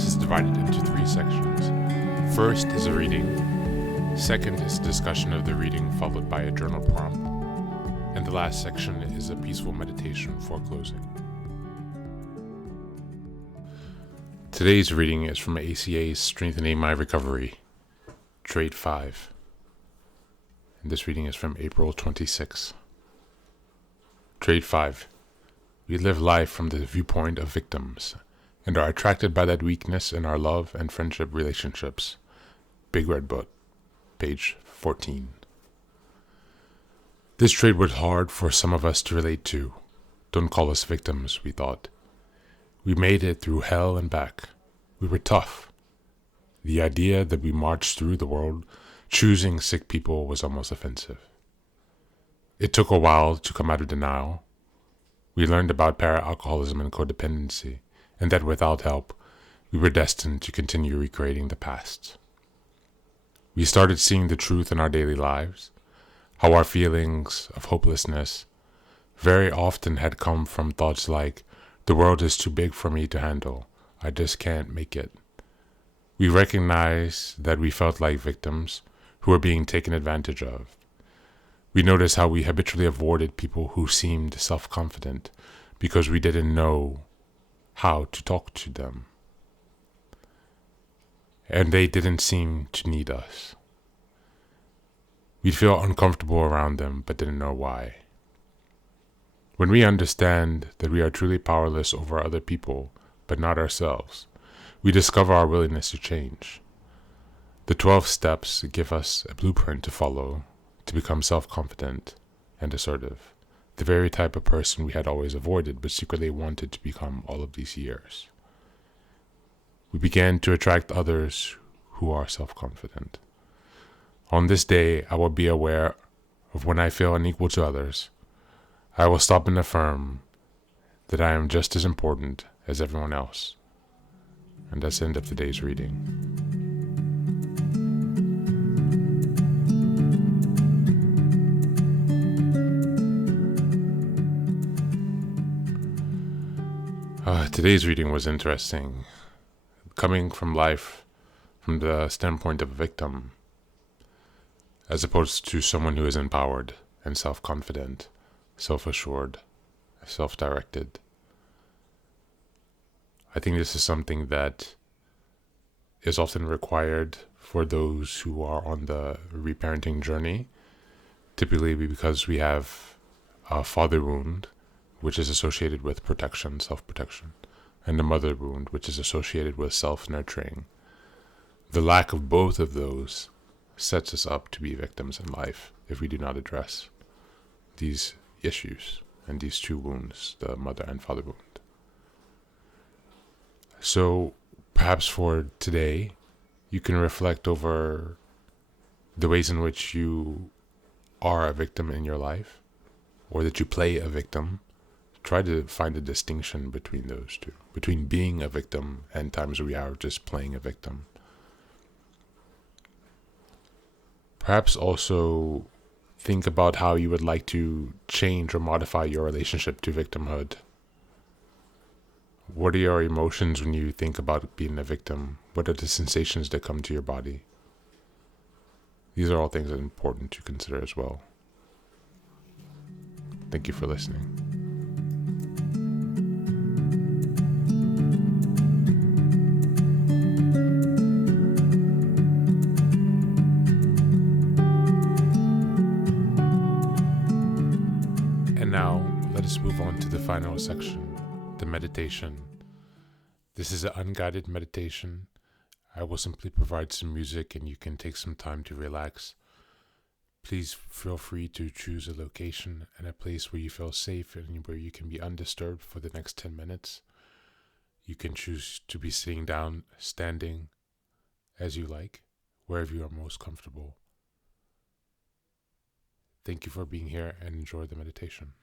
podcast is divided into 3 sections. First is a reading. Second is a discussion of the reading followed by a journal prompt. And the last section is a peaceful meditation for closing. Today's reading is from ACA's Strengthening My Recovery, Trade 5. And this reading is from April 26. Trade 5. We live life from the viewpoint of victims and are attracted by that weakness in our love and friendship relationships. Big Red Book, page 14. This trade was hard for some of us to relate to. Don't call us victims, we thought. We made it through hell and back. We were tough. The idea that we marched through the world choosing sick people was almost offensive. It took a while to come out of denial. We learned about para-alcoholism and codependency, and that without help, we were destined to continue recreating the past. We started seeing the truth in our daily lives, how our feelings of hopelessness very often had come from thoughts like, the world is too big for me to handle, I just can't make it. We recognized that we felt like victims who were being taken advantage of. We noticed how we habitually avoided people who seemed self-confident because we didn't know how to talk to them. And they didn't seem to need us. We'd feel uncomfortable around them, but didn't know why. When we understand that we are truly powerless over other people, but not ourselves, we discover our willingness to change. The 12 steps give us a blueprint to follow to become self-confident and assertive, the very type of person we had always avoided but secretly wanted to become all of these years. We began to attract others who are self-confident. On this day, I will be aware of when I feel unequal to others. I will stop and affirm that I am just as important as everyone else. And that's the end of today's reading. Today's reading was interesting. Coming from life from the standpoint of a victim, as opposed to someone who is empowered and self-confident, self-assured, self-directed. I think this is something that is often required for those who are on the reparenting journey, typically because we have a father wound, which is associated with protection, self-protection, and a mother wound, which is associated with self-nurturing. The lack of both of those sets us up to be victims in life if we do not address these issues and these two wounds, the mother and father wound. So perhaps for today, you can reflect over the ways in which you are a victim in your life, or that you play a victim. Try to find a distinction between those two, between being a victim and times we are just playing a victim. Perhaps also think about how you would like to change or modify your relationship to victimhood. What are your emotions when you think about being a victim? What are the sensations that come to your body? These are all things that are important to consider as well. Thank you for listening. And now, let us move on to the final section, the meditation. This is an unguided meditation. I will simply provide some music and you can take some time to relax. Please feel free to choose a location and a place where you feel safe and where you can be undisturbed for the next 10 minutes. You can choose to be sitting down, standing, as you like, wherever you are most comfortable. Thank you for being here and enjoy the meditation.